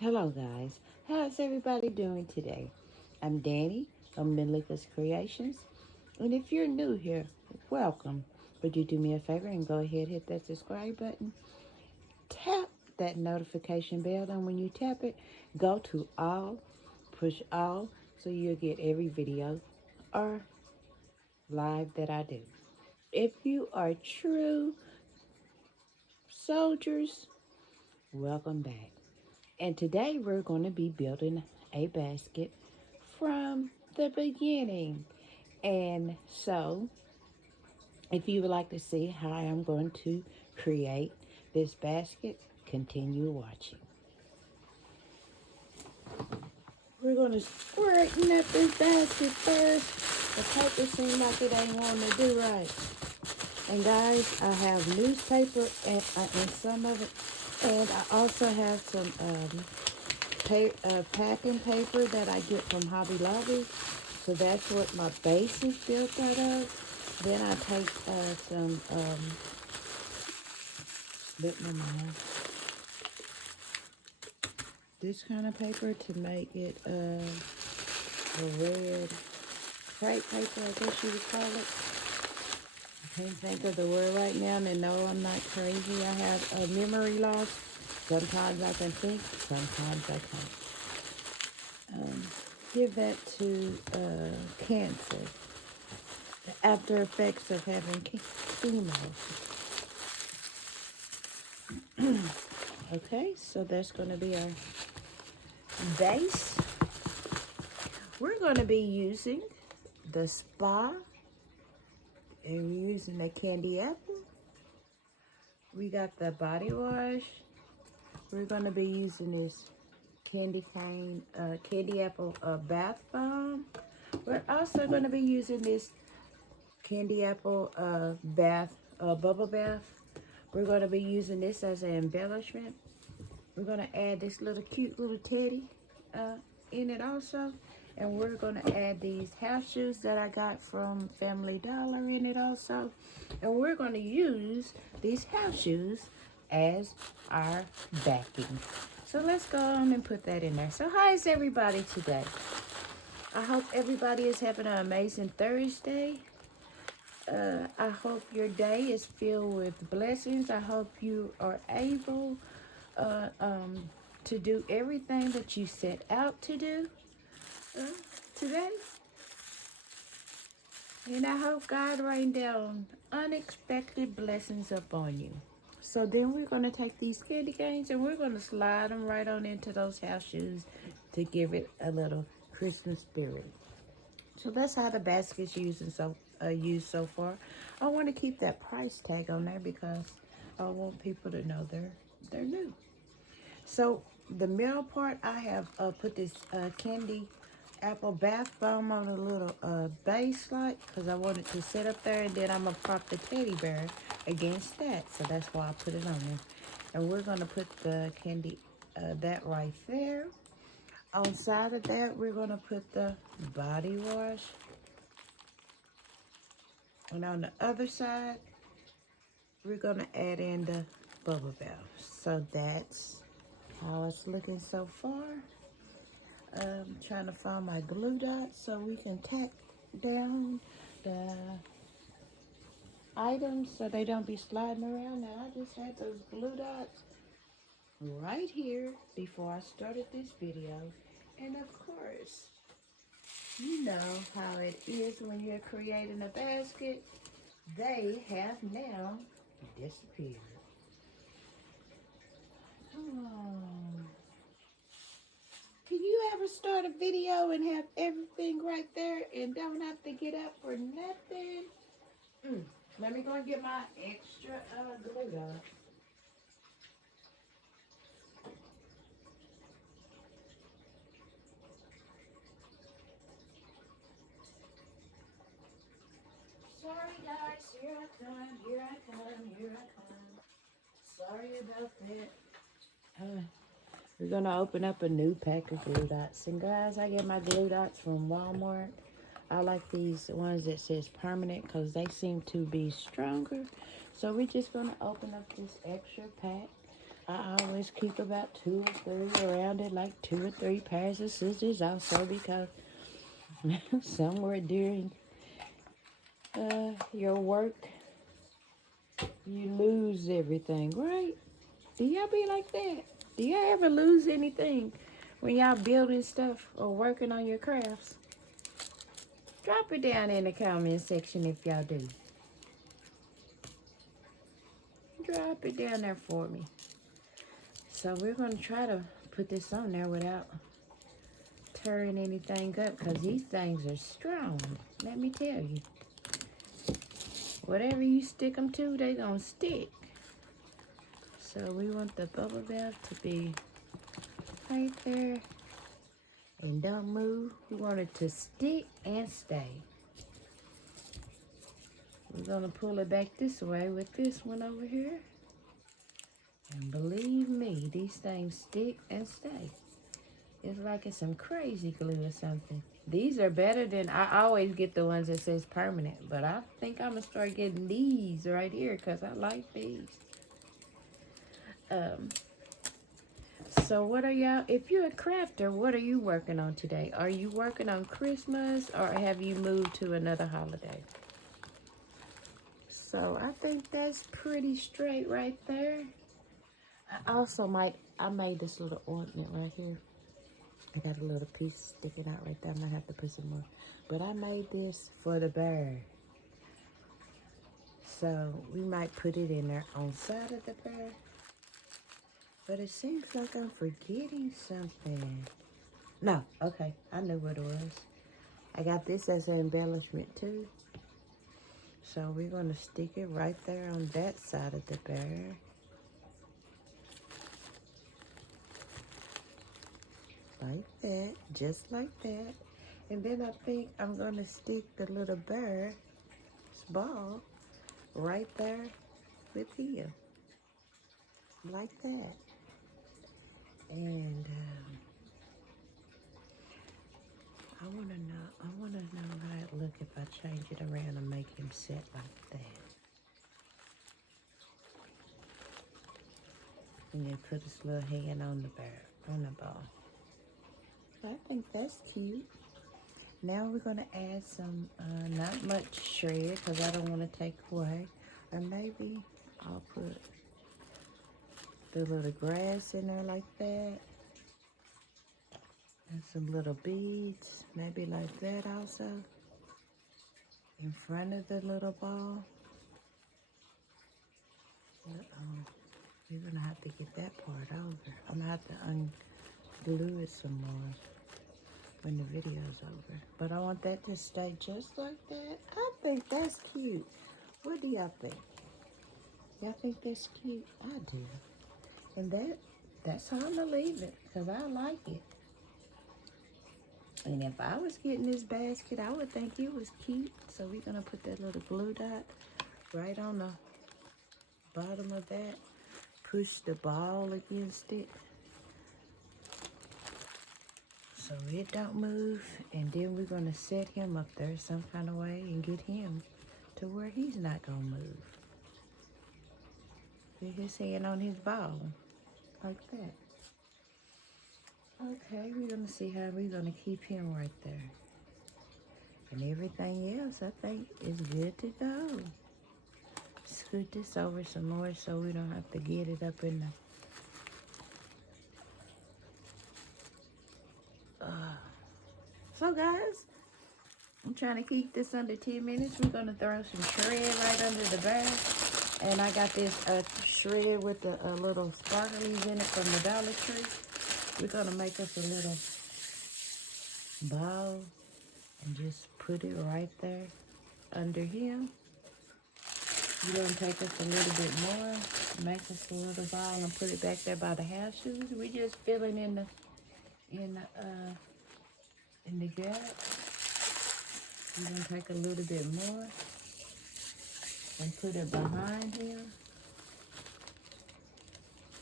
Hello, guys. How's everybody doing today? I'm Danny from Midlickers Creations. And if you're new here, welcome. Would you do me a favor and go ahead hit that subscribe button? Tap that notification bell, and when you tap it, go to all, push all, so you'll get every video or live that I do. If you are true soldiers, welcome back. And today we're going to be building a basket from the beginning. And so, if you would like to see how I'm going to create this basket, continue watching. We're going to straighten up this basket first. The paper seems like it ain't wanting to do right. And guys, I have newspaper and some of it. And I also have some packing paper that I get from Hobby Lobby. So that's what my base is built out of. Then I take some, slip my mind, this kind of paper to make it a red crepe paper, I guess you would call it. I can't think of the word right now, and no, I'm not crazy. I have a memory loss. Sometimes I can think, sometimes I can't. Give that to cancer. The after effects of having chemo. Okay, so that's going to be our base. We're going to be using the spa, and we're using the candy apple. We got the body wash. We're going to be using this candy apple bath bomb. We're also going to be using this candy apple bubble bath. We're going to be using this as an embellishment. We're going to add this little cute little teddy in it also. And we're going to add these house shoes that I got from Family Dollar in it also. And we're going to use these house shoes as our backing. So let's go on and put that in there. So how is everybody today? I hope everybody is having an amazing Thursday. I hope your day is filled with blessings. I hope you are able to do everything that you set out to do today. And I hope God rain down unexpected blessings upon you. So then we're going to take these candy canes and we're going to slide them right on into those house shoes to give it a little Christmas spirit. So that's how the basket's used so far. I want to keep that price tag on there because I want people to know they're new. So the middle part, I have put this candy apple bath bomb on a little base like because I wanted to sit up there, and then I'm going to prop the teddy bear against that. So that's why I put it on there. And we're going to put the candy, that right there. On side of that, we're going to put the body wash. And on the other side, we're going to add in the bubble bath. So that's how it's looking so far. Trying to find my glue dots so we can tack down the items so they don't be sliding around. Now I just had those glue dots right here before I started this video. And of course, you know how it is when you're creating a basket. They have now disappeared. Oh. Can you ever start a video and have everything right there and don't have to get up for nothing? Let me go and get my extra glue dot. Sorry guys, here I come. Sorry about that. We're gonna open up a new pack of glue dots. And guys, I get my glue dots from Walmart. I like these ones that says permanent because they seem to be stronger. So we're just gonna open up this extra pack. I always keep about 2 or 3 around it, like 2 or 3 pairs of scissors also, because somewhere during your work, you lose everything, right? Do y'all be like that? Do y'all ever lose anything when y'all building stuff or working on your crafts? Drop it down in the comment section if y'all do. Drop it down there for me. So we're going to try to put this on there without tearing anything up, because these things are strong. Let me tell you. Whatever you stick them to, they going to stick. So we want the bubble bath to be right there. And don't move. We want it to stick and stay. We're going to pull it back this way with this one over here. And believe me, these things stick and stay. It's like it's some crazy glue or something. These are better than, I always get the ones that says permanent. But I think I'm going to start getting these right here because I like these. So what are y'all, if you're a crafter, what are you working on today? Are you working on Christmas or have you moved to another holiday? So I think that's pretty straight right there. I made this little ornament right here. I got a little piece sticking out right there. I might have to put some more. But I made this for the bear. So we might put it in there on the side of the bear. But it seems like I'm forgetting something. No, okay, I knew what it was. I got this as an embellishment too. So we're gonna stick it right there on that side of the bear. Like that, just like that. And then I think I'm gonna stick the little bear's ball right there with him. Like that. And I wanna know how it look if I change it around and make him sit like that. And then put his little hand on the bear, on the ball. I think that's cute. Now we're gonna add some, not much shred because I don't want to take away. Or maybe I'll put the little grass in there like that. And some little beads, maybe like that also. In front of the little ball. You're gonna have to get that part over. I'm gonna have to unglue it some more when the video's over. But I want that to stay just like that. I think that's cute. What do y'all think? Y'all think that's cute? I do. And that's how I'm gonna leave it, because I like it. And if I was getting this basket, I would think it was cute. So we're gonna put that little glue dot right on the bottom of that. Push the ball against it so it don't move. And then we're gonna set him up there some kind of way and get him to where he's not gonna move. Put his hand on his ball like that. Okay, we're gonna see how we're gonna keep him right there. And everything else, I think, is good to go. Scoot this over some more so we don't have to get it up in the... So guys, I'm trying to keep this under 10 minutes. We're gonna throw some shred right under the bear. And I got this shred with the little sparklies in it from the Dollar Tree. We're gonna make us a little ball and just put it right there under him. We're gonna take us a little bit more, make us a little ball and put it back there by the house shoes. We just filling in the gap. We're gonna take a little bit more and put it behind him.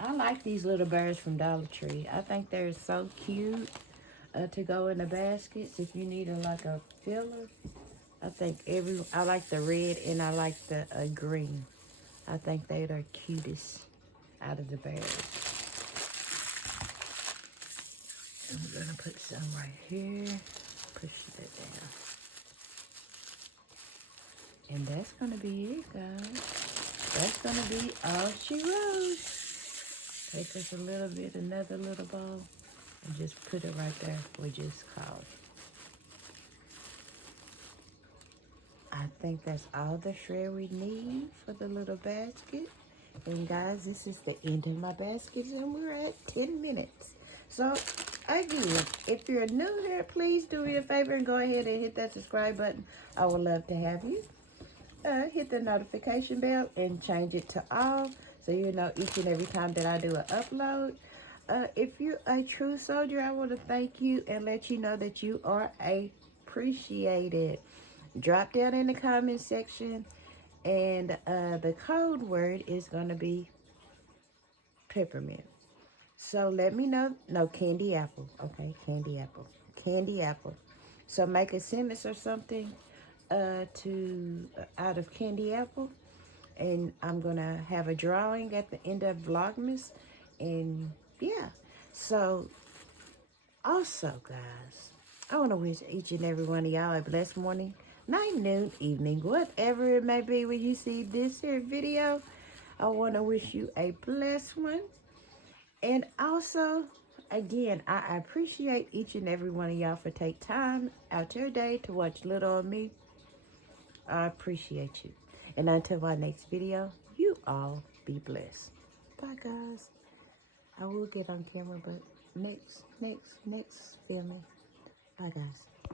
I like these little bears from Dollar Tree. I think they're so cute to go in the baskets if you need like a filler. I like the red and I like the green. I think they are cutest. out of the berries. And we're gonna put some right here. Push that down. And that's gonna be it, guys. That's gonna be all she wrote. Take us a little bit, another little bowl, and just put it right there. We just called. I think that's all the shred we need for the little basket. And guys, this is the end of my baskets, and we're at 10 minutes. So again, if you're new here, please do me a favor and go ahead and hit that subscribe button. I would love to have you. Hit the notification bell and change it to all so you know each and every time that I do an upload. If you're a true soldier, I want to thank you and let you know that you are appreciated. Drop down in the comment section, and the code word is going to be peppermint. So let me know. No, candy apple. Okay, candy apple. Candy apple. So make a sentence or something out of candy apple, and I'm gonna have a drawing at the end of Vlogmas, and yeah. So also, guys, I want to wish each and every one of y'all a blessed morning, night, noon, evening, whatever it may be when you see this here video. I want to wish you a blessed one. And also, again, I appreciate each and every one of y'all for take time out your day to watch Little of Me. I appreciate you. And until my next video, you all be blessed. Bye, guys. I will get on camera, but next filming. Bye, guys.